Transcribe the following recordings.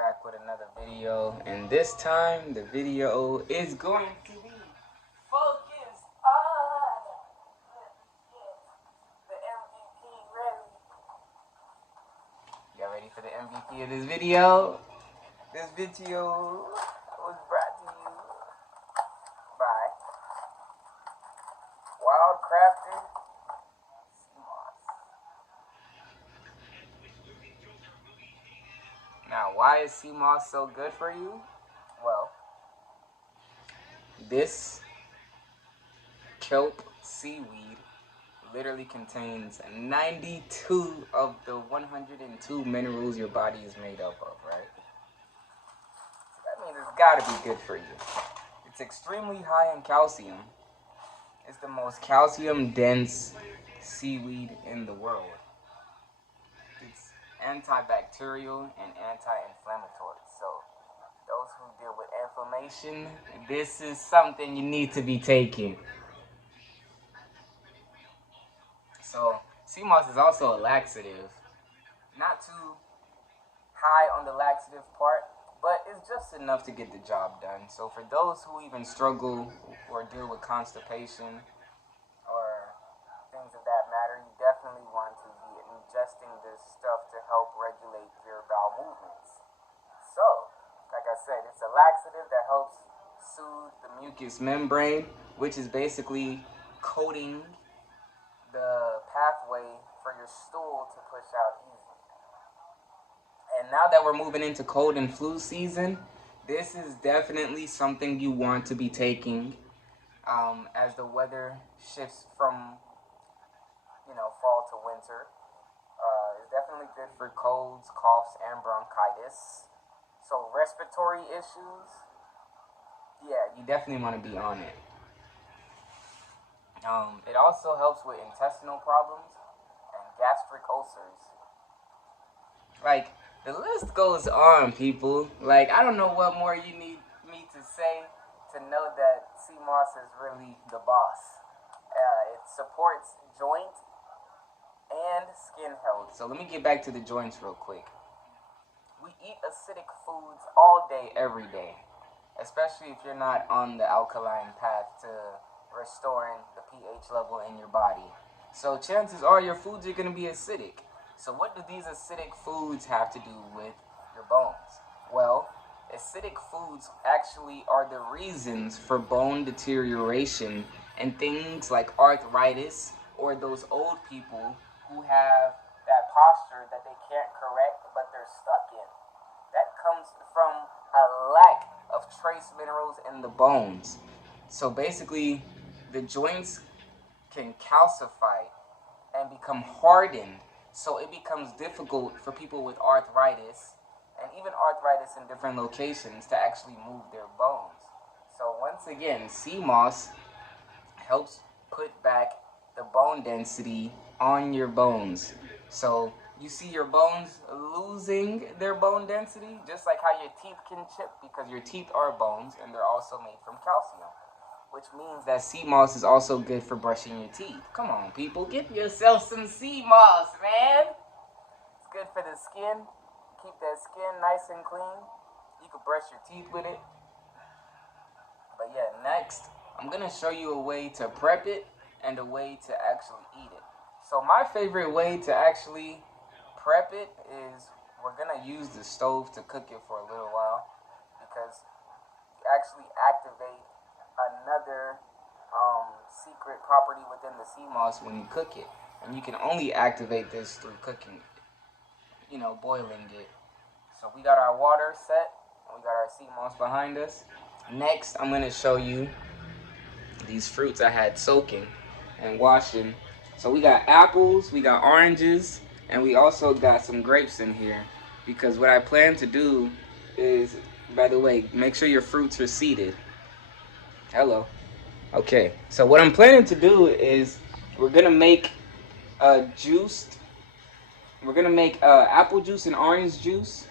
back with another video, and this time the video is going to be focused on the MVP. Y'all ready for the MVP of this video? This video was brought to you by Wildcrafted Seamoss. Now, why is Seamoss so good for you? Well, this kelp seaweed literally contains 92 of the 102 minerals your body is made up of, right? So that means it's gotta be good for you. It's extremely high in calcium. It's the most calcium-dense seaweed in the world. It's antibacterial and anti-inflammatory. So those who deal with inflammation, this is something you need to be taking. So Seamoss is also a laxative. Not too high on the laxative part, but it's just enough to get the job done. So for those who even struggle or deal with constipation or things of that matter, you definitely want to be ingesting this stuff to help regulate your bowel movements. So, like I said, it's a laxative that helps soothe the mucous membrane, which is basically coating the pathway for your stool to push out easily. And now that we're moving into cold and flu season, this is definitely something you want to be taking as the weather shifts from fall to winter. It's definitely good for colds, coughs, and bronchitis. So respiratory issues, yeah, you definitely want to be on it. It also helps with intestinal problems and gastric ulcers. Like, the list goes on, people. Like, I don't know what more you need me to say to know that Seamoss is really the boss. It supports joint and skin health. So let me get back to the joints real quick. We eat acidic foods all day, every day, especially if you're not on the alkaline path to restoring the pH level in your body. So chances are your foods are going to be acidic. So what do these acidic foods have to do with your bones? Well, acidic foods actually are the reasons for bone deterioration and things like arthritis, or those old people who have that posture that they can't correct but they're stuck in. That comes from a lack of trace minerals in the bones. So basically, the joints can calcify and become hardened. So it becomes difficult for people with arthritis and even arthritis in different locations to actually move their bones. So once again, Seamoss helps put back the bone density on your bones. So you see your bones losing their bone density, just like how your teeth can chip, because your teeth are bones and they're also made from calcium, which means that Seamoss is also good for brushing your teeth. Come on, people, get yourself some Seamoss, man. It's good for the skin. Keep that skin nice and clean. You can brush your teeth with it. But yeah, next, I'm gonna show you a way to prep it and a way to actually eat it. So my favorite way to actually prep it is we're gonna use the stove to cook it for a little while, because you actually activate another secret property within the Seamoss when you cook it. And you can only activate this through cooking it, boiling it. So we got our water set, and we got our Seamoss behind us. Next, I'm gonna show you these fruits I had soaking and washing. So we got apples, we got oranges, and we also got some grapes in here, because what I plan to do is, by the way, make sure your fruits are seeded. Hello. Okay, so what I'm planning to do is we're gonna make apple juice and orange juice,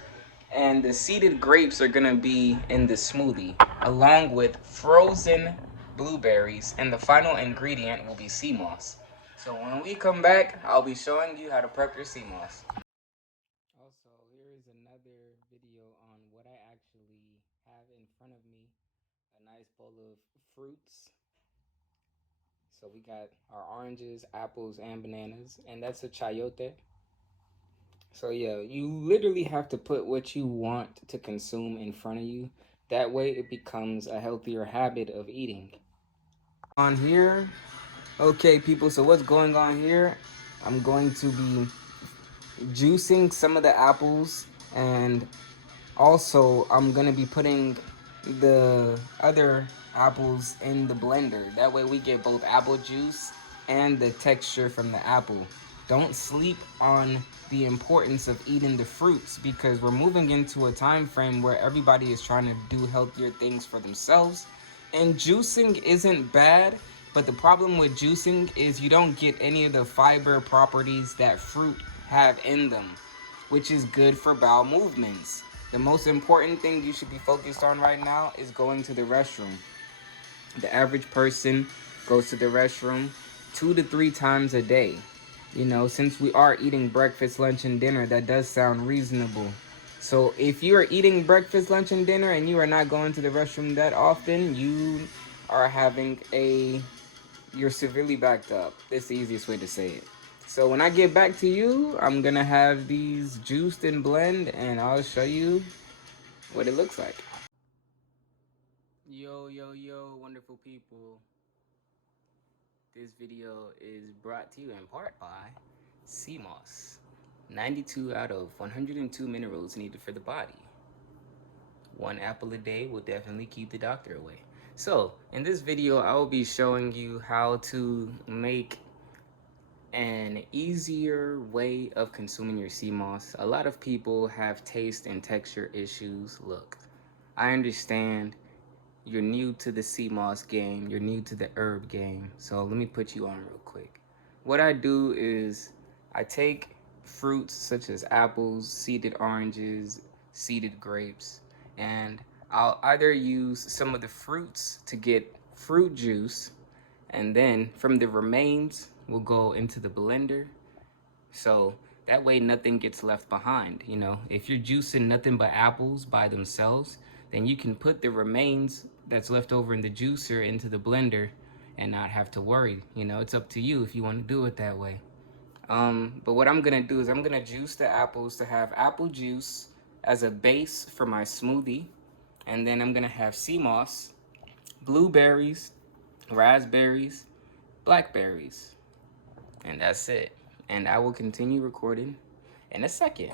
and the seeded grapes are gonna be in the smoothie along with frozen blueberries, and the final ingredient will be Seamoss. So when we come back, I'll be showing you how to prep your Seamoss. Also, here is another video on full of fruits. So we got our oranges, apples, and bananas, and that's a chayote. So yeah, you literally have to put what you want to consume in front of you. That way it becomes a healthier habit of eating. On here, okay people, so what's going on here? I'm going to be juicing some of the apples, and also I'm gonna be putting the other apples in the blender. That way we get both apple juice and the texture from the apple. Don't sleep on the importance of eating the fruits, because we're moving into a time frame where everybody is trying to do healthier things for themselves. And juicing isn't bad, but the problem with juicing is you don't get any of the fiber properties that fruit have in them, which is good for bowel movements. The most important thing you should be focused on right now is going to the restroom. The average person goes to the restroom 2 to 3 times a day. You know, since we are eating breakfast, lunch, and dinner, that does sound reasonable. So if you are eating breakfast, lunch, and dinner and you are not going to the restroom that often, you are having you're severely backed up. That's the easiest way to say it. So when I get back to you, I'm gonna have these juiced and blend, and I'll show you what it looks like. Yo, wonderful people. This video is brought to you in part by Seamoss. 92 out of 102 minerals needed for the body. 1 apple a day will definitely keep the doctor away. So, in this video, I will be showing you how to make an easier way of consuming your sea moss. A lot of people have taste and texture issues. Look, I understand you're new to the sea moss game, you're new to the herb game, so let me put you on real quick. What I do is I take fruits such as apples, seeded oranges, seeded grapes, and I'll either use some of the fruits to get fruit juice, and then from the remains we'll go into the blender, so that way nothing gets left behind. You know, if you're juicing nothing but apples by themselves, then you can put the remains that's left over in the juicer into the blender and not have to worry. You know, it's up to you if you want to do it that way. But what I'm gonna do is I'm gonna juice the apples to have apple juice as a base for my smoothie, and then I'm gonna have sea moss, blueberries, raspberries, blackberries, and that's it. And I will continue recording in a second.